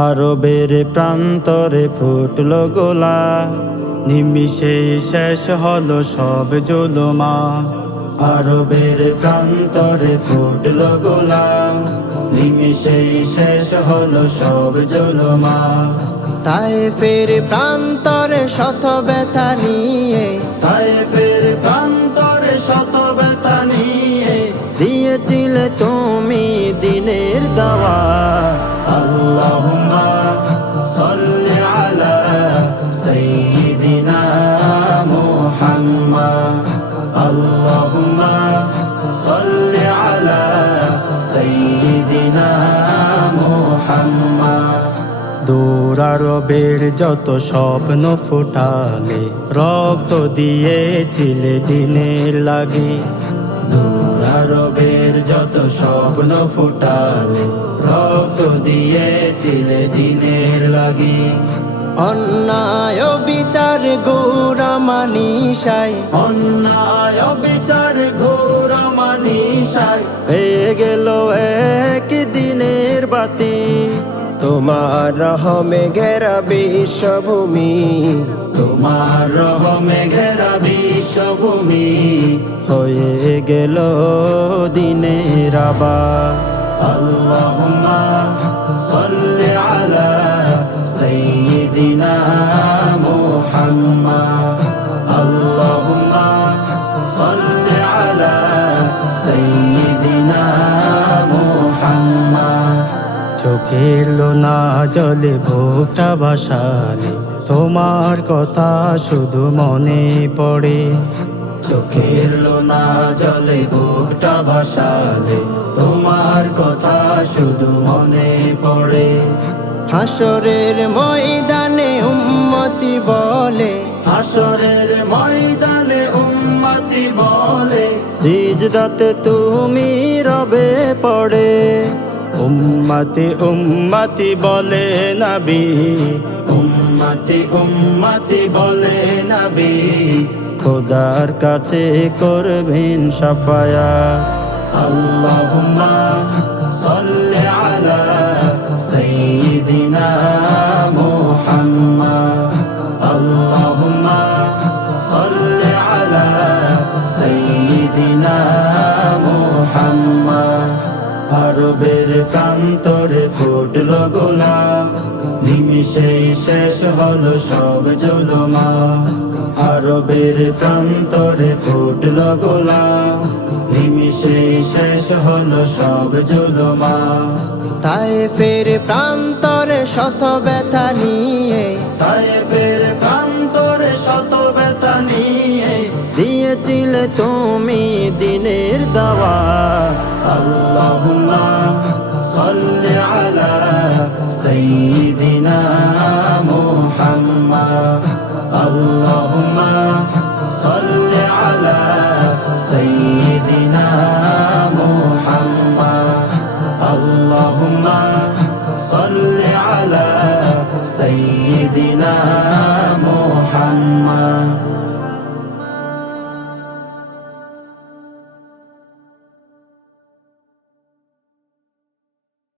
আরবের প্রান্তরে ফুটল গোলা, নিমিষেই শেষ হলো সব জুলুমা। আরবের প্রান্তরে ফুটল গোলা, নিমিষেই শেষ হলো সব জুলুমা। তায়েফের প্রান্তরে শত ব্যথা নিয়ে, তায়েফের প্রান্তরে শত ব্যথা নিয়ে দিয়েছিলে তুমি দিনের দাওয়াত। আল্লাহুম্মা সাল্লি আলা সাইয়্যিদিনা মুহাম্মাদ, আল্লাহুম্মা সাল্লি আলা সাইয়্যিদিনা মুহাম্মাদ। দূর আরবের যত স্বপ্ন ফুটালে, রক্ত দিয়েছিলে দিনের লাগি। দূর আরবের যত স্বপ্ন ফুটালে, রক্ত দিয়েছিলে দিনের লাগি। অন্যায় বিচার গোরা মানিসাই, অন্যায় বিচার ঘোর মানিসায় হয়ে গেল এক দিনের বাতি। তোমার রহমে ঘেরা বিশ্বভূমি, তোমার রহমে ঘেরা বিশ্বভূমি হয়ে গেল দিনের আবার। আল্লাহুম্মা সাল্লি আলা সাইয়্যিদিনা মুহাম্মাদ, আল্লাহুম্মা সাল্লি আলা সাইয়্যিদিনা মুহাম্মাদ। চোখের লোনা জলে বুকটা ভাসালে, তোমার কথা শুধু মনে পড়ে। চোখের লোনা জলে বুকটা ভাসালে, তোমার কথা শুধু মনে পড়ে। হাসরের ময়দানে উম্মতি বলে, হাসরের ময়দানে উম্মতি বলে, সিজদাতে তুমি রবে পড়ে। উম্মতি উম্মতি বলে নবী, উম্মতি উম্মতি বলে নবী, খোদার কাছে করবেন শাফায়াত। আল্লাহুম্মা সাল্লি আলা সাইয়্যিদিনা মুহাম্মাদ, আল্লাহুম্মা সাল্লি আলা সাইয়্যিদিনা মুহাম্মাদ। আরবের প্রান্তরে ফুটল গোলা, নিমিষেই শেষ হলো সব জুলুমা। আরবের প্রান্তরে ফুটল গোলা, নিমিষেই শেষ হলো সব জুলুমা। তায়েফের প্রান্তরে শত ব্যথা নিয়ে, তায়েফের প্রান্তরে শত ব্যথা নিয়ে দিয়েছিলে তুমি দিনের দাওয়াত। আল্লাহুম্মা সাল্লি আলা সাইয়্যিদিনা মুহাম্মাদ, আল্লাহুম্মা সাল্লি আলা সাইয়্যিদিনা মুহাম্মাদ, আল্লাহুম্মা সাল্লি আলা সাইয়্যিদিনা